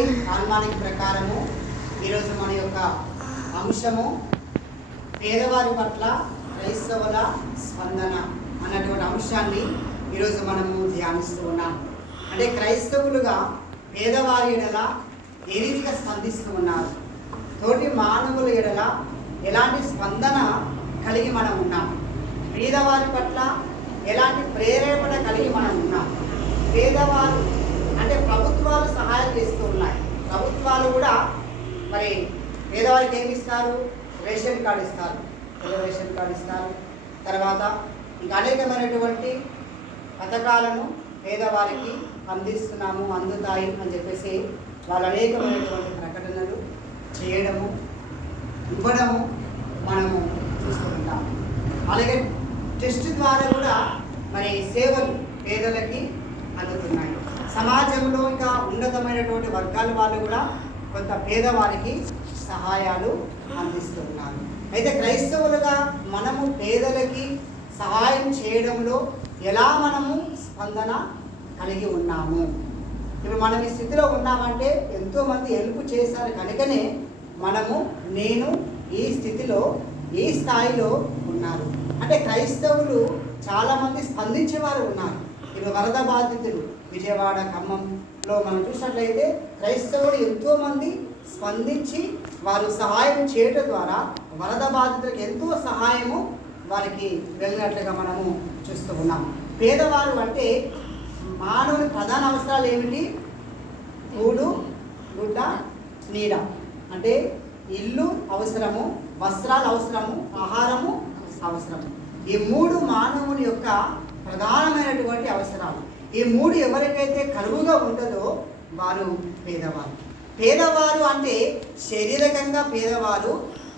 ఆల్మానిక్ ప్రకారము ఈరోజు మన యొక్క అంశము పేదవారి పట్ల క్రైస్తవుల స్పందన అన్నటువంటి అంశాన్ని ఈరోజు మనము ధ్యానిస్తూ ఉన్నాం. అంటే క్రైస్తవులుగా పేదవారి ఎడల ఏ రీతిగా స్పందిస్తూ ఉన్నారు, తోటి మానవుల ఎడల ఎలాంటి స్పందన కలిగి మనం ఉన్నాం, పేదవారి పట్ల ఎలాంటి ప్రేరేపణ కలిగి మనం ఉన్నాం. పేదవారు అంటే ప్రభుత్వాలు సహాయం చేస్తూ ఉన్నాయి. ప్రభుత్వాలు కూడా మరి పేదవారికి ఏమి ఇస్తారు? రేషన్ కార్డు ఇస్తారు, రేషన్ కార్డు ఇస్తారు. తర్వాత ఇంకా అనేకమైనటువంటి పథకాలను పేదవారికి అందిస్తున్నాము, అందుతాయి అని చెప్పేసి వాళ్ళు అనేకమైనటువంటి ప్రకటనలు చేయడము, ఇవ్వడము మనము చూస్తుంటాము. అలాగే టెస్ట్ ద్వారా కూడా మరి సేవలు పేదలకి అందుతున్నాయి. సమాజంలో ఇంకా ఉన్నతమైనటువంటి వర్గాల వాళ్ళు కూడా కొంత పేదవారికి సహాయాలు అందిస్తున్నారు. అయితే క్రైస్తవులుగా మనము పేదలకి సహాయం చేయడంలో ఎలా మనము స్పందన కలిగి ఉన్నాము? ఇప్పుడు మనం ఈ స్థితిలో ఉన్నామంటే ఎంతోమంది హెల్ప్ చేశారు కనుకనే నేను ఈ స్థితిలో ఈ స్థాయిలో ఉన్నారు. అంటే క్రైస్తవులు చాలామంది స్పందించేవారు ఉన్నారు. ఇప్పుడు వరద బాధితులు విజయవాడ, ఖమ్మంలో మనం చూసినట్లయితే క్రైస్తవులు ఎంతోమంది స్పందించి వారు సహాయం చేయడం ద్వారా వరద బాధితులకు ఎంతో సహాయము వారికి వెళ్ళినట్లుగా మనము చూస్తూ ఉన్నాం. పేదవారు అంటే మానవుని ప్రధాన అవసరాలు ఏమిటి? కూడు, గుడ్డ, నీడ. అంటే ఇల్లు అవసరము, వస్త్రాలు అవసరము, ఆహారము అవసరము. ఈ మూడు మానవుని యొక్క ప్రధానమైనటువంటి అవసరాలు. ఈ మూడు ఎవరికైతే కరువుగా ఉంటుందో వారు పేదవారు. పేదవారు అంటే శారీరకంగా పేదవారు,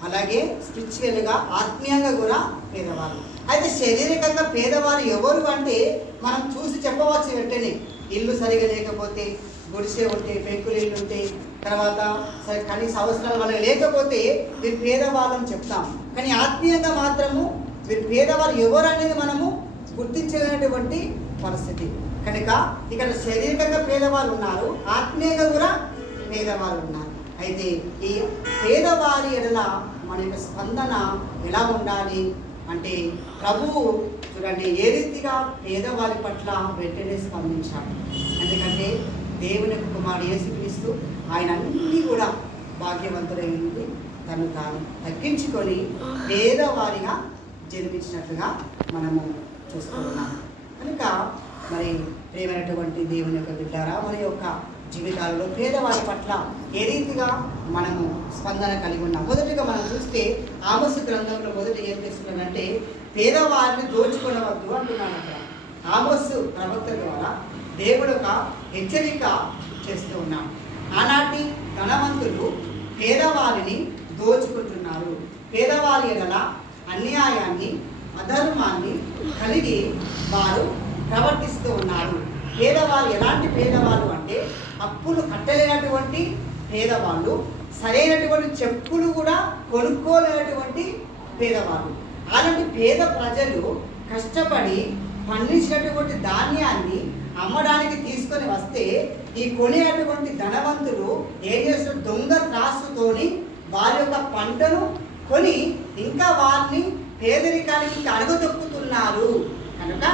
అలాగే స్పిరిచువల్గా ఆత్మీయంగా కూడా పేదవారు. అయితే శారీరకంగా పేదవారు ఎవరు అంటే మనం చూసి చెప్పవచ్చు వెంటనే. ఇల్లు సరిగా లేకపోతే, గుడిసె ఉంటే, పెంకులు ఇల్లు ఉంటే, తర్వాత కనీస అవసరాలు వాళ్ళకి లేకపోతే వీరు పేదవాళ్ళని చెప్తాం. కానీ ఆత్మీయంగా మాత్రము వీరు పేదవారు ఎవరు అనేది మనము గుర్తించలేనటువంటి పరిస్థితి. కనుక ఇక్కడ శారీరకంగా పేదవాళ్ళు ఉన్నారు, ఆత్మీయంగా కూడా పేదవాళ్ళు ఉన్నారు. అయితే ఈ పేదవారి ఎడల మన యొక్క స్పందన ఎలా ఉండాలి అంటే ప్రభువు చూడండి ఏ రీతిగా పేదవారి పట్ల వెంటనే స్పందించాలి. ఎందుకంటే దేవుని కుమారుడు యేసుక్రీస్తు ఆయన అన్నీ కూడా భాగ్యవంతుడైంది, తను తాను తగ్గించుకొని పేదవారిగా జన్మించినట్లుగా మనము చూస్తూ ఉన్నాం. కనుక మరి ప్రియమైనటువంటి దేవుని యొక్క బిడ్డారా, మన యొక్క జీవితాలలో పేదవారి పట్ల ఏ రీతిగా మనము స్పందన కలిగి ఉన్నాం. మొదటిగా మనం చూస్తే ఆమోసు గ్రంథంలో మొదట ఏం చేస్తున్నాడంటే పేదవారిని దోచుకోవద్దు అంటున్నాడు. అక్కడ ఆమోసు ప్రవక్త ద్వారా దేవుడు ఒక హెచ్చరిక చేస్తూ ఉన్నాడు. ఆనాటి ధనవంతులు పేదవారిని దోచుకుంటున్నారు. పేదవారి ఎడల అన్యాయాన్ని, అధర్మాన్ని కలిగి వారు ప్రవర్తిస్తూ ఉన్నారు. పేదవాళ్ళు ఎలాంటి పేదవాళ్ళు అంటే అప్పులు కట్టలేనటువంటి పేదవాళ్ళు, సరైనటువంటి చెప్పులు కూడా కొనుక్కోలేనటువంటి పేదవాళ్ళు. అలాంటి పేద ప్రజలు కష్టపడి పండించినటువంటి ధాన్యాన్ని అమ్మడానికి తీసుకొని వస్తే ఈ కొనేటువంటి ధనవంతులు ఏం చేస్తారు? దొంగ త్రాసుతోని వారి యొక్క పంటను కొని ఇంకా వారిని పేదరికానికి అడగదొక్కుతున్నారు. కనుక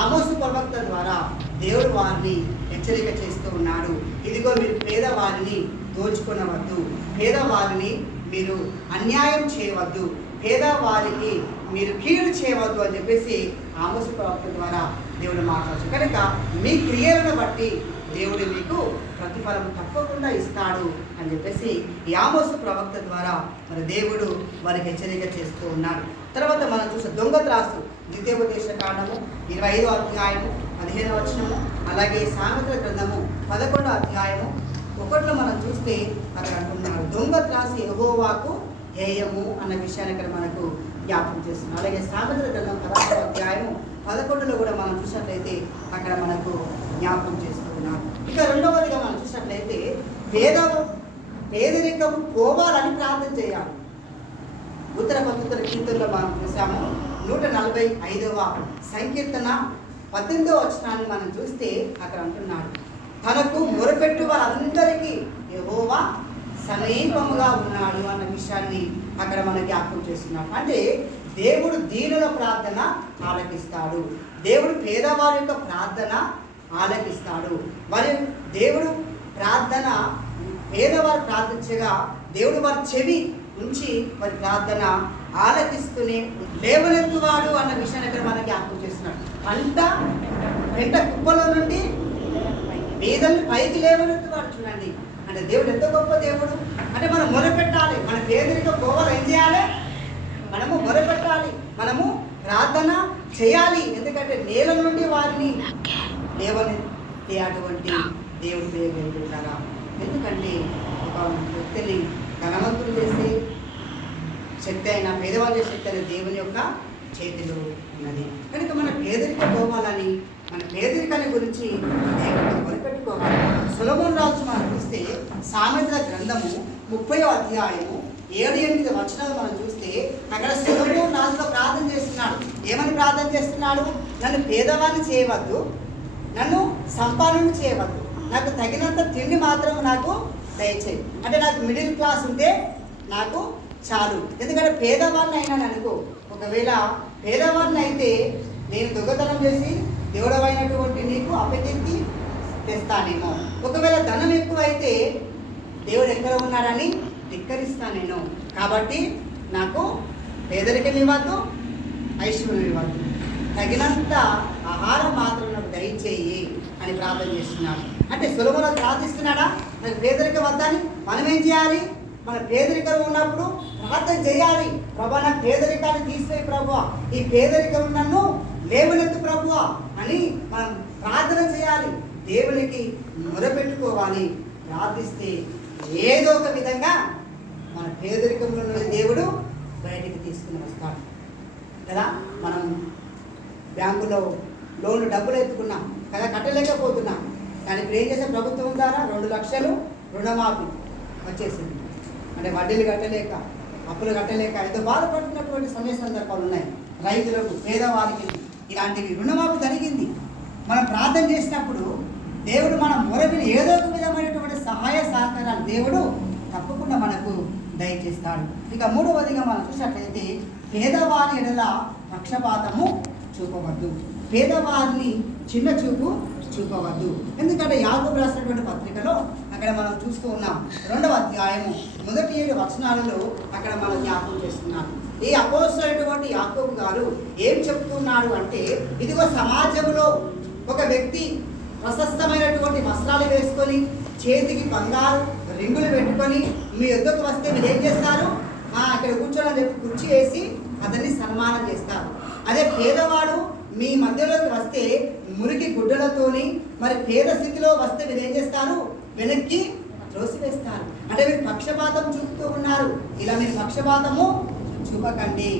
ఆమోసు ప్రవక్త ద్వారా దేవుడు వారిని హెచ్చరిక చేస్తూ ఉన్నాడు. ఇదిగో మీరు పేదవారిని దోచుకొనవద్దు, పేదవారిని మీరు అన్యాయం చేయవద్దు, పేదవారికి మీరు కీడు చేయవద్దు అని చెప్పేసి ఆమోసు ప్రవక్త ద్వారా దేవుడు మాట్లాడుతాడు. కనుక మీ క్రియలను బట్టి దేవుడు మీకు ప్రతిఫలం తప్పకుండా ఇస్తాడు అని చెప్పేసి ఈ ఆమోసు ప్రవక్త ద్వారా మరి దేవుడు వారికి హెచ్చరిక చేస్తూ ఉన్నాడు. తర్వాత మనం చూస్తే దొంగ త్రాసు, ద్వితీయోపదేశ కాండము 25వ అధ్యాయము 15వ వచనము, అలాగే సామెతల గ్రంథము 11వ అధ్యాయము 1లో మనం చూస్తే అక్కడ అంటున్నారు దొంగ త్రాసు యెహోవాకు హేయము అన్న విషయాన్ని ఇక్కడ మనకు జ్ఞాపకం చేస్తున్నాం. అలాగే సామెతల గ్రంథం 16వ అధ్యాయము 11లో కూడా మనం చూసినట్లయితే అక్కడ మనకు జ్ఞాపకం చేస్తూ ఉన్నారు. ఇక రెండవదిగా మనం చూసినట్లయితే పేదరికం పోవాలని ప్రార్థన చేయాలి. ఉత్తర కీర్తనలో మనం చూసాము 145వ సంకీర్తన 18వ వచనాన్ని మనం చూస్తే అక్కడ అంటున్నాడు, తనకు మొరపెట్టు వారందరికీ సమీపముగా ఉన్నాడు అన్న విషయాన్ని అక్కడ మనకి జ్ఞాపకం చేస్తున్నాడు. అంటే దేవుడు దీనుల ప్రార్థన ఆలకిస్తాడు, దేవుడు పేదవారి యొక్క ప్రార్థన ఆలకిస్తాడు. మరి దేవుడు ప్రార్థన పేదవారు ప్రార్థించగా దేవుడు వారి చెవి ఉంచి వారి ప్రార్థన ఆలకిస్తూనే లేవనెత్తువాడు అన్న విషయాన్ని ఇక్కడ మనకి జ్ఞాపకం చేస్తున్నాడు. వెంట కుప్పలో నుండి పేదల్ని పైకి లేవనెత్తువాడు. చూడండి, అంటే దేవుడు ఎంత గొప్ప దేవుడు. అంటే మనం మొరపెట్టాలి, మన పేదరిక పోవాలి, ఏం చేయాలి? మనము మొరపెట్టాలి, మనము ప్రార్థన చేయాలి. ఎందుకంటే నేల నుండి వారిని లేవనెత్తే అటువంటి దేవుడు పేరుకుంటారా? ఎందుకంటే ఒక వ్యక్తిని ధనవంతులు చేసే శక్తి అయినా పేదవాళ్ళు చేసే శక్తి అయినా దేవుని యొక్క చేతిలో ఉన్నది. కనుక మన పేదరిక పోవాలని, మన పేదరికాన్ని గురించి దేవుడిని మొదలుపెట్టుకోవాలి. సొలొమోను రాజు మనం చూస్తే సామెతల గ్రంథము 30వ అధ్యాయము 7-8 వచనాలు మనం చూస్తే అక్కడ సొలొమోను రాజుతో ప్రార్థన చేస్తున్నాడు. ఏమని ప్రార్థన చేస్తున్నాడు? నన్ను పేదవాడిని చేయవద్దు, నన్ను సంపాదన చేయవద్దు, నాకు తగినంత తిండి మాత్రం నాకు దయచేయి. అంటే నాకు మిడిల్ క్లాస్ ఉంటే నాకు చాలు. ఎందుకంటే పేదవాడిని అయినాను అనుకో, ఒకవేళ పేదవాడిని అయితే నేను దొంగతనం చేసి దేవుడమైనటువంటి నీకు అప్పచెత్తి తెస్తానేమో. ఒకవేళ ధనం ఎక్కువ అయితే దేవుడు ఎక్కడ ఉన్నాడని ధిక్కరిస్తానేమో. కాబట్టి నాకు పేదరికం ఇవ్వద్దు, ఐశ్వర్యం ఇవ్వద్దు, తగినంత ఆహారం మాత్రం నాకు దయచేయి అని ప్రార్థన చేస్తున్నాడు. అంటే సొలొమోను ప్రార్థిస్తున్నాడా నాకు పేదరికం వద్దని? మనం ఏం చేయాలి? మన పేదరికం ఉన్నప్పుడు ప్రార్థన చేయాలి. ప్రభా, నా పేదరికాన్ని తీసిపోయి ప్రభువా, ఈ పేదరికం నన్ను లేవనెత్తు ప్రభువా అని మనం ప్రార్థన చేయాలి. దేవునికి మొరపెట్టుకోవాలి. ప్రార్థిస్తే ఏదో ఒక విధంగా మన పేదరికంలో దేవుడు బయటికి తీసుకుని వస్తాడు కదా. మనం బ్యాంకులో లోన్లు డబ్బులు ఎత్తుకున్నాం కదా, కట్టలేకపోతున్నాం. కానీ ఇప్పుడు ఏం చేసాం? ప్రభుత్వం ద్వారా 2 లక్షలు రుణమాఫీ వచ్చేసింది. అంటే వడ్డీలు కట్టలేక, అప్పులు కట్టలేక ఎంతో బాధపడుతున్నటువంటి సమయ సందర్భాలు ఉన్నాయి. రైతులకు, పేదవారికి ఇలాంటివి రుణమాఫీ జరిగింది. మనం ప్రార్థన చేసినప్పుడు దేవుడు మన మొరవిని ఏదో ఒక విధమైనటువంటి సహాయ సహకారాలు దేవుడు తప్పకుండా మనకు దయచేస్తాడు. ఇక 3వదిగా మనం చూసినట్లయితే పేదవారి ఎడల పక్షపాతము చూపవద్దు, పేదవారిని చిన్న చూపు చూపవద్దు. ఎందుకంటే యాకోబు రాసినటువంటి పత్రికలో అక్కడ మనం చూస్తూ ఉన్నాం 2వ అధ్యాయము 1-7 వచనాలలో అక్కడ మనం జ్ఞాపకం చేస్తున్నాం. ఈ అపోస్తలుడైనటువంటి యాకోబు గారు ఏం చెప్తున్నాడు అంటే, ఇదిగో సమాజంలో ఒక వ్యక్తి ప్రశస్తమైనటువంటి వస్త్రాలు వేసుకొని, చేతికి బంగారు రింగులు పెట్టుకొని మీ యొద్దకు వస్తే మీరు ఏం చేస్తారు? ఇక్కడ కూర్చోని చెప్పి కుర్చీ వేసి అతన్ని సన్మానం చేస్తారు. అదే పేదవాడు మీ మధ్యలోకి వస్తే మురికి గుడ్డలతోని, మరి పేద స్థితిలో వస్తే మీరు ఏం చేస్తారు? వెనక్కి త్రోసివేస్తారు. అంటే మీరు పక్షపాతం చూపుతూ ఉన్నారు. ఇలా మీరు పక్షపాతము చూపకండి.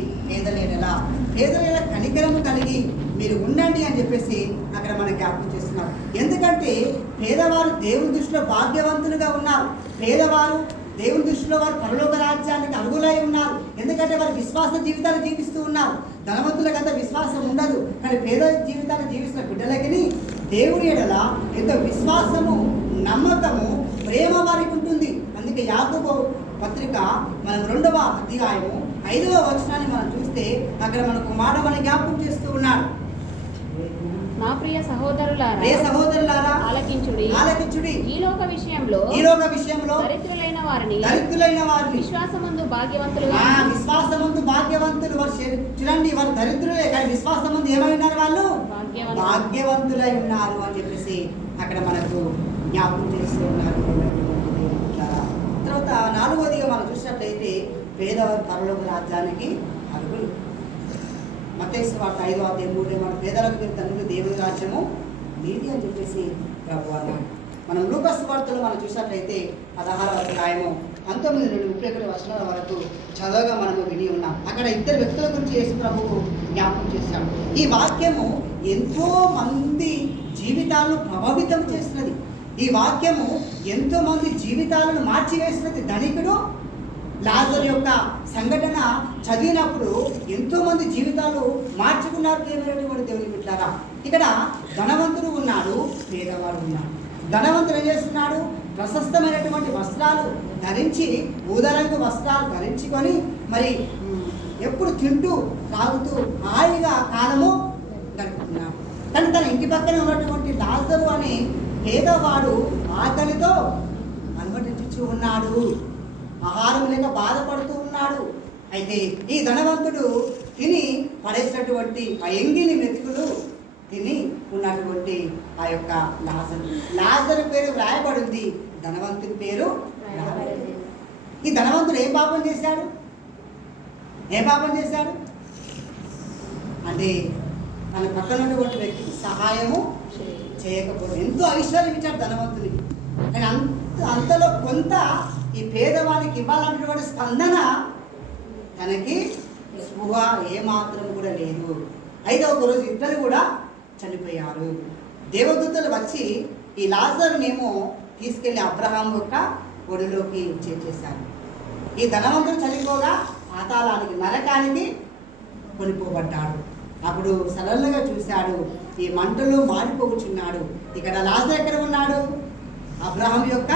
పేదలేలా కనికరము కలిగి మీరు ఉండండి అని చెప్పేసి అక్కడ మనకి జ్ఞాపకం చేస్తున్నారు. ఎందుకంటే పేదవారు దేవుని దృష్టిలో భాగ్యవంతులుగా ఉన్నారు. పేదవారు దేవుని దృష్టిలో వారు పరలోక రాజ్యానికి అర్హులై ఉన్నారు. ఎందుకంటే వారు విశ్వాస జీవితాన్ని జీవిస్తూ ఉన్నారు. ధనవంతులకు అంత విశ్వాసం ఉండదు, కానీ పేద జీవితాన్ని జీవిస్తున్న బిడ్డలకి దేవుని ఎడల ఎంతో విశ్వాసము, నమ్మకము, ప్రేమ వారికి ఉంటుంది. అందుకే యాకోబు పత్రిక మనం 2వ అధ్యాయము 5వ వచనాన్ని మనం చూస్తే అక్కడ మనకు మాట మన జ్ఞాపకం చేస్తూ ఉన్నాడు. నా ప్రియ సహోదరులారా ఆలకించుడి. ఈ లోక విషయంలో దరిద్రులైన వారిని విశ్వాసమందు భాగ్యవంతులు చూడండి. వారు దరిద్రులే, కానీ విశ్వాసమందు ఏమై ఉన్నారు? వాళ్ళు భాగ్యవంతులై ఉన్నారు అని చెప్పేసి అక్కడ మనకు జ్ఞాపకం చేస్తూ ఉన్నారు. తర్వాత 4వదిగా మనం చూసినట్లయితే పేదవారు పరలోక రాజ్యానికి అర్హులు. మత్తయి సువార్త 5వ అధ్యాయం 3 మన పేదలకు మీరు తండ్రి దేవుని రాజ్యము మీది అని చెప్పేసి ప్రభువు అన్నాడు. మనం లూకా సువార్తలో మనం చూసినట్లయితే 16వ అధ్యాయము 19 నుండి 31 వచనాల వరకు చదవగా మనము విని ఉన్నాం. అక్కడ 2 వ్యక్తుల గురించి యేసు ప్రభువు జ్ఞాపకం చేశాడు. ఈ వాక్యము ఎంతో మంది జీవితాలను ప్రభావితం చేస్తున్నది. ఈ వాక్యము ఎంతో మంది జీవితాలను మార్చివేస్తున్నది. ధనికుడు లాజరు యొక్క సంఘటన చదివినప్పుడు ఎంతో మంది జీవితాలు మార్చుకున్నారు. ప్రియమైనటువంటి దేవుని బిడ్డలారా, ఇక్కడ ధనవంతుడు ఉన్నాడు, పేదవాడు ఉన్నాడు. ధనవంతుడు ఏం చేస్తున్నాడు? ప్రశస్తమైనటువంటి వస్త్రాలు ధరించి ఊదరంగు వస్త్రాలు ధరించుకొని మరి ఎప్పుడు తింటూ తాగుతూ హాయిగా కాలము గడుపుతున్నాడు. కానీ తన ఇంటి పక్కన ఉన్నటువంటి లాజరు అనే పేదవాడు ఆకలితో అనుమతించు ఉన్నాడు, ఆహారం లేక బాధపడుతూ ఉన్నాడు. అయితే ఈ ధనవంతుడు తిని పడేసినటువంటి ఆ ఎంగిలి మెతుకులు తిని ఉన్నటువంటి ఆ యొక్క లాజరు పేరు వ్రాయబడింది, ధనవంతుడి పేరు వ్రాయబడింది. ఈ ధనవంతుడు ఏం పాపం చేశాడు? అంటే తన పక్కన ఉన్నటువంటి వ్యక్తికి సహాయము చేయకపోతే ఎంతో ఐశ్వర్యం ఇచ్చాడు ధనవంతునికి. కానీ అంతలో కొంత ఈ పేదవానికి ఇవ్వాలన్నటువంటి స్పందన తనకి స్పృహ ఏమాత్రం కూడా లేదు. అయితే ఒకరోజు ఇద్దరు కూడా చనిపోయారు. దేవదూతలు వచ్చి ఈ లాజరునేమో తీసుకెళ్లి అబ్రహాం యొక్క ఒడిలోకి చేర్చేశారు. ఈ ధనవంతుడు చనిపోగా పాతాళానికి నరకానికి కొనిపోబడ్డాడు. అప్పుడు సడన్గా చూశాడు, ఈ మంటలో మాడిపోచున్నాడు. ఇక్కడ లాజరు ఎక్కడ ఉన్నాడు? అబ్రహాం యొక్క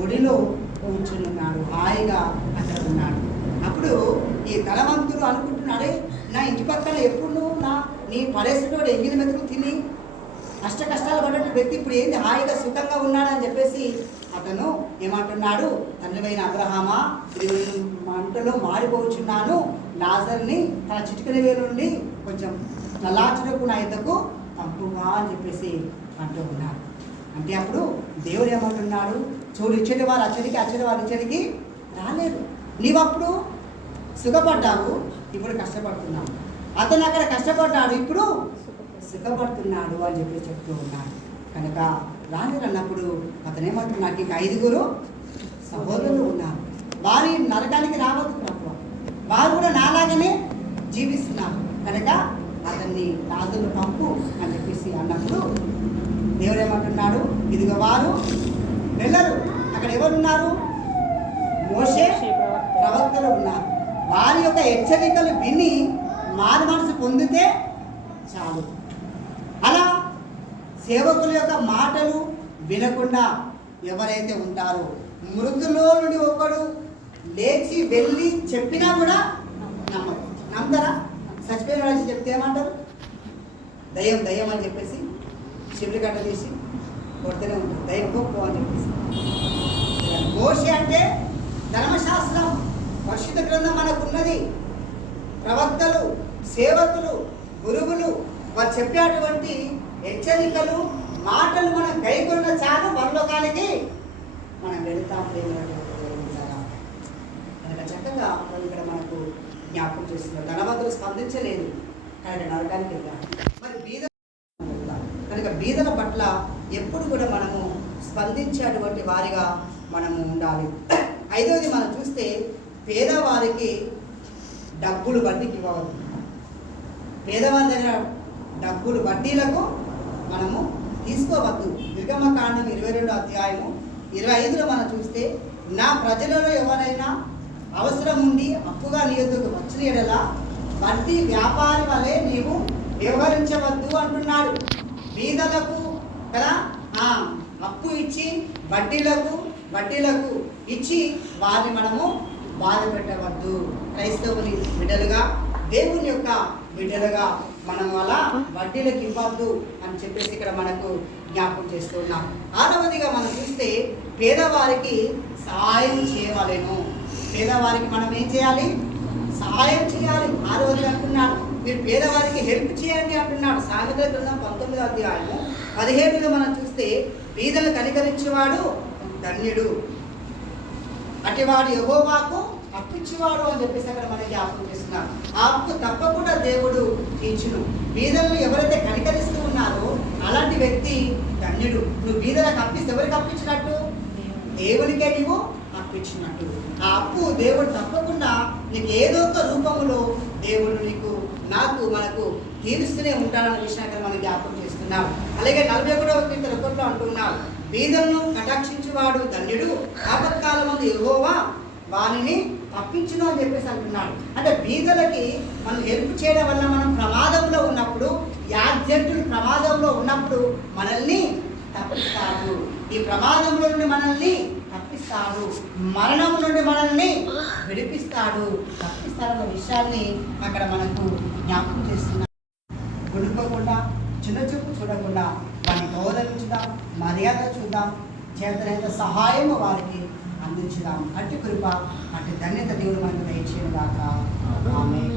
ఒడిలో కూర్చుని ఉన్నాడు, హాయిగా అక్కడ ఉన్నాడు. అప్పుడు ఈ ధనవంతుడు అనుకుంటున్నాడే, నా ఇంటి పక్కన ఎప్పుడు నీ పడేసినోడు ఎంగిలి మెతుకు తిని కష్టాలు పడ్డ వ్యక్తి ఇప్పుడు ఏంది హాయిగా సుఖంగా ఉన్నాడని చెప్పేసి అతను ఏమంటున్నాడు, తండ్రివైన అబ్రహామా, మంటలో మాడిపోచున్నాను, లాజర్ని తన చిటికల వేలు నుండి కొంచెం నల్లార్చుటకు నా ఇద్దకు పంపువా అని చెప్పేసి అంటూ ఉన్నాడు. అంటే అప్పుడు దేవుడు ఏమంటున్నాడు, చూడు ఇచ్చటి వారు అచ్చడికి, అచ్చడి వారు ఇచ్చడికి రాలేదు. నీవప్పుడు సుఖపడ్డావు, ఇప్పుడు కష్టపడుతున్నావు. అతను అక్కడ కష్టపడ్డాడు, ఇప్పుడు సుఖపడుతున్నాడు అని చెప్పి చెప్తూ ఉన్నాడు. కనుక రాలేరన్నప్పుడు అతను ఏమంటున్నాడు, నాకు ఇంకా 5 సహోదరులు ఉన్నారు, వారి నరకానికి రావద్దు ప్రభు, వారు కూడా నాలాగనే జీవిస్తున్నారు, కనుక అతన్ని లాజరును పంపు అని చెప్పేసి అన్నప్పుడు దేవుడు ఏమంటున్నాడు, ఇదిగో వారు వెళ్ళరు, అక్కడ ఎవరున్నారు? మోషే ప్రవక్తలు ఉన్నారు. వారి యొక్క హెచ్చరికలు విని మారు మనసు పొందితే చాలు. అలా సేవకుల యొక్క మాటలు వినకుండా ఎవరైతే ఉంటారో, మృతులో నుండి ఒకడు లేచి వెళ్ళి చెప్పినా కూడా నమ్మతారా? చచ్చిపోయిన వాళ్ళు చెప్తే ఏమంటారు? దయ్యం అని చెప్పేసి చెవులు గడ్డ తీసి కొడుతూనే ఉంటారు, దయ్యం పో అని చెప్పేసి. మోషే అంటే ధర్మశాస్త్రం, పరిశుద్ధ గ్రంథం మనకున్నది. ప్రవక్తలు, సేవకులు, గురువులు వారు చెప్పేటువంటి హెచ్చరికలు, మాటలు మనం గైకొన్న చాలు పరలోకానికి మనం వెళుతాం. కనుక చక్కగా ఇక్కడ మనకు జ్ఞాపకం చేస్తున్నారు. ధనవంతులు స్పందించలేదు, కానీ నరకానికి వెళ్ళారు. మరి బీద కనుక బీదల పట్ల ఎప్పుడు కూడా మనము స్పందించేటువంటి వారిగా మనము ఉండాలి. 5వది మనం చూస్తే, పేదవారికి డబ్బులు వడ్డీకి ఇవ్వవద్దు. పేదవారి దగ్గర డబ్బులు వడ్డీలకు మనము తీసుకోవద్దు. నిర్గమకాండం 22వ అధ్యాయము 25లో మనం చూస్తే, నా ప్రజలలో ఎవరైనా అవసరం ఉండి అప్పుగా నీ యొద్దకు వచ్చిన యెడల వడ్డీ వ్యాపారి వలె నీవు వ్యవహరించవద్దు అంటున్నాడు. బీదలకు కదా అప్పు ఇచ్చి వడ్డీలకు ఇచ్చి వారిని మనము బాధ పెట్టవద్దు. క్రైస్తవుని బిడ్డలుగా, దేవుని యొక్క బిడ్డలుగా మనం అలా వడ్డీలకు ఇవ్వద్దు అని చెప్పేసి ఇక్కడ మనకు జ్ఞాపకం చేస్తున్నాం. 6వదిగా మనం చూస్తే, పేదవారికి సహాయం చేయవలెను. పేదవారికి మనం ఏం చేయాలి? సహాయం చేయాలి. 6వది అంటున్నాడు, మీరు పేదవారికి హెల్ప్ చేయండి అంటున్నాడు. సామెతల గ్రంథం 19వ అధ్యాయము 17లో మనం చూస్తే, బీదలు కనికరించేవాడు ధన్యుడు, అటివాడు యెహోవాకు అప్పిచ్చేవాడు అని చెప్పేసి అక్కడ మనకి జ్ఞాపకం చేస్తున్నారు. ఆ అప్పు తప్పకుండా దేవుడు తీర్చును. బీదలను ఎవరైతే కనికరిస్తూ ఉన్నారో అలాంటి వ్యక్తి ధన్యుడు. నువ్వు బీదలకు అప్పిస్తే ఎవరికి అప్పించినట్టు? దేవునికే నీవు అప్పించినట్టు. ఆ అప్పు దేవుడు తప్పకుండా నీకు ఏదో ఒక రూపంలో దేవుడు నీకు, మనకు తీరుస్తూనే ఉంటాడన్న విషయాన్ని మనం జ్ఞాపకం చేస్తున్నాం. అలాగే 41వ కీర్తనలో అంటున్నాడు, బీదలను కటాక్షించేవాడు ధన్యుడు, ఆపత్కాలమందు యెహోవా వానిని తప్పించును అని చెప్పేసి అంటున్నాడు. అంటే బీదలకి మనం హెల్ప్ చేయడం వల్ల మనం ప్రమాదంలో ఉన్నప్పుడు, యాక్సిడెంట్లు ప్రమాదంలో ఉన్నప్పుడు మనల్ని తప్పిస్తాడు. ఈ ప్రమాదంలో నుండి మనల్ని తప్పిస్తాడు, మరణం నుండి మనల్ని విడిపిస్తాడు, తప్పిస్తాడన్న విషయాన్ని అక్కడ మనకు జ్ఞాపకం చేస్తున్నాడు. కొనుక్కోకుండా, చిన్న చూపు చూడకుండా వారిని గౌరవించుదాం, మర్యాద చూద్దాం, చేతనైన సహాయం వారికి అందించుదాం. అట్టి కృప, అట్టి ధన్యత దేవుడు మనకు దయచేయను గాక. ఆమేన్.